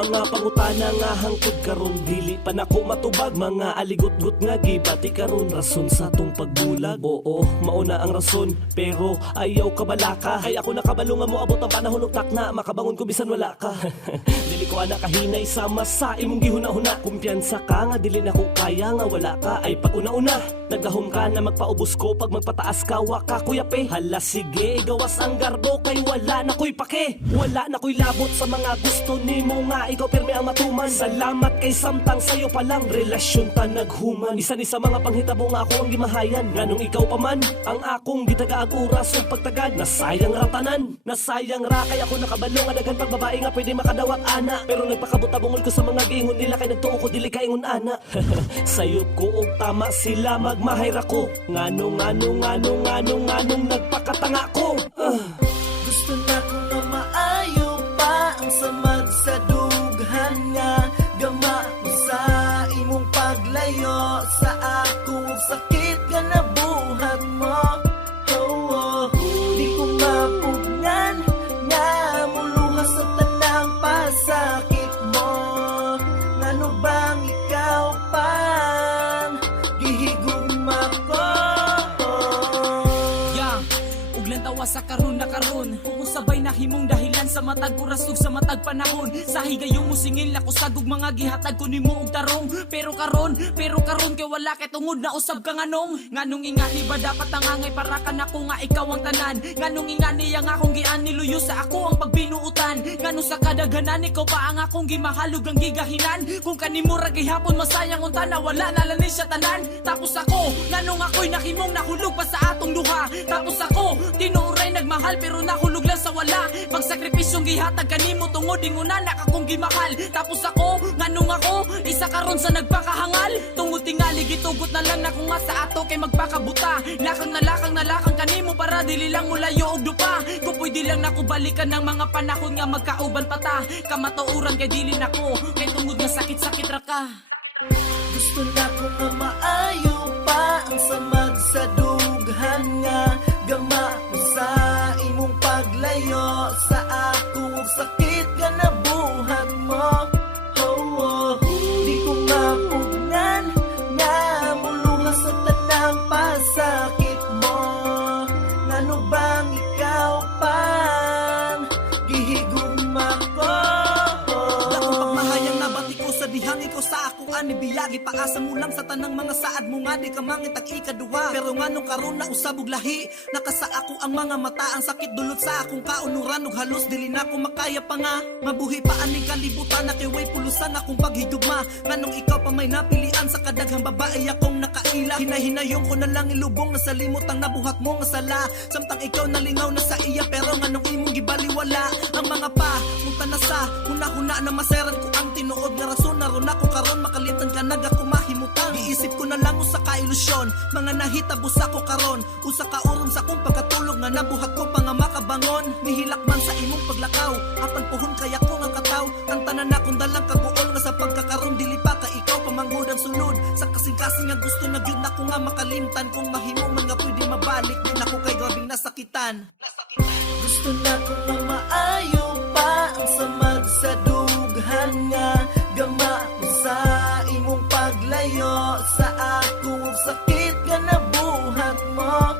Mga pangutana nga hangtod karon dili pa nako matubag. Mga aligot-got nga gibati karon rason sa tong pagbulag. Oo, mauna ang rason pero ayaw ka balaka. Ay ako nakabalo nga mo abot ang panahon ug takna. Makabangon ko bisan wala ka. Dili ko ana kahinay sama sa imong gihuna-huna. Kumpiyansa ka nga dili na ko kaya nga wala ka. Ay pag una-una nagahom ka na magpaubos ko. Pag magpataas ka wa ka kuyape. Hala sige gawas ang garbo kay wala na ko'y pake. Wala na ko'y labot sa mga gusto nimo nga ikaw pirmi ang matuman. Salamat kay samtang sayo pa lang relasyon ta naghuman. Isa ni sa mga panghitabo nga ako ang gimahayan. Nganong ikaw pa man ang akong gitagaag oras ug pagtagad. Nasayang ratanan, nasayang ra kay ako nakabalo nga daghan pag babae nga pwede makadawat ana. Pero nagpakabutabungol ko sa mga giingon nila kay nagtuo ko dili kaingon ana. Sayop ko og tama sila magmahay ra ko. Nganong nagpakatanga ko. Gusto na ko nga maayo pa ang samad sa dughan nga gama mo sa imong paglayo sa akong sakit nga nabuhat mo. Di ko mapugnan nga muluha sa tanang pasakit mo. Ngano bang ikaw pang gihigugma ko? Tawa sa karon na karon kung sabay na himong dahilan sa matag oras ug sa matag panahon. Sa higayong mo singil ako sagog mga gihatag ko nimo og tarong. Pero karon kay wala kay tungod na usab ka nganong. Nganong ingani ba dapat ang angay para ka nako nga ikaw ang tanan. Nganong ingani ang akong giani luyo sa ako ang pagbinuutan. Nganong sa kadaghanan ikaw pa ang akong gimahalog ang gigahinan. Kung kanimo ra gihapon masayang unta na wala na lani siya tanan. Tapos ako nganong ako'y nakimong nahulog pa sa atong duha. Tapos ako tinuray nagmahal pero nahulog lang sa wala. Pagsakripisyong gihatag kanimo tungod ingunan na akong gimahal. Tapos ako nganong ako isa karon sa nagpakahangal. Tungod tingali gitugot na lang na kung nga sa ato kay magpakabuta. Lakang kanimo para dili lang mulayo og dupa. Kung pwede lang nako balikan ng mga panahon nga magkauban pata. Kamatuuran kay dili nako kay tungod nga sakit-sakit ra ka. Gusto na ko nga maayo pa ang samad sa dughan nga gama mo sa imong paglayo sa akong sakit nga nabuhat mo. Di ko mapugnan nga muluha sa tanang pasakit mo. Ngano bang ikaw pang gihigugma ko? Dakong pagmahayang nabati ko sa dihang ikaw sa akong anibiyagi. Paasa mo lang sa tanang mga saad mo nga di ka mangitag ikaduwa. Pero nganong karon na usabog lahi nakasa ako ang mga mata. Ang sakit dulot sa akong kaunuran ug halos dili na ko makaya pa nga. Mabuhi pa aning kalibutan na kay way pulusan akong paghigugma. Nganong ikaw pa may napilian sa kadaghang babae akong nakaila. Hinahinayong ko na lang ilubong na sa limot ang nabuhat mo nga sala. Samtang ikaw nalingaw na sa iya pero nganong imong gibaliwala. Ang mga pa munta na sa huna-huna na maseran ko ang tinuod nga rason na ron ako karon makalitan ka naga kumahimutang. Giisip ko na lang usa ka ilusyon mga nahitabo sa ko karon. Usa ka uron sa kong pagkatulog nga nabuhat ko pa nga makabangon. Nihilakman sa imong paglakaw apan puhon kaya ko nga kataw. Ang tanan akong dalang kaguol nga sa pagkakaron dili pa ka ikaw pamanghud ang sulod. Sa kasing-kasing nga gusto na gyud nako nga makalimtan. Kung mahimo man nga pwede mabalik din ako kay grabing nasakitan. Gusto na ko nga maayo pa ang samad sa dughan nga gama mo sa imong paglayo sa akong sakit nga nabuhat mo.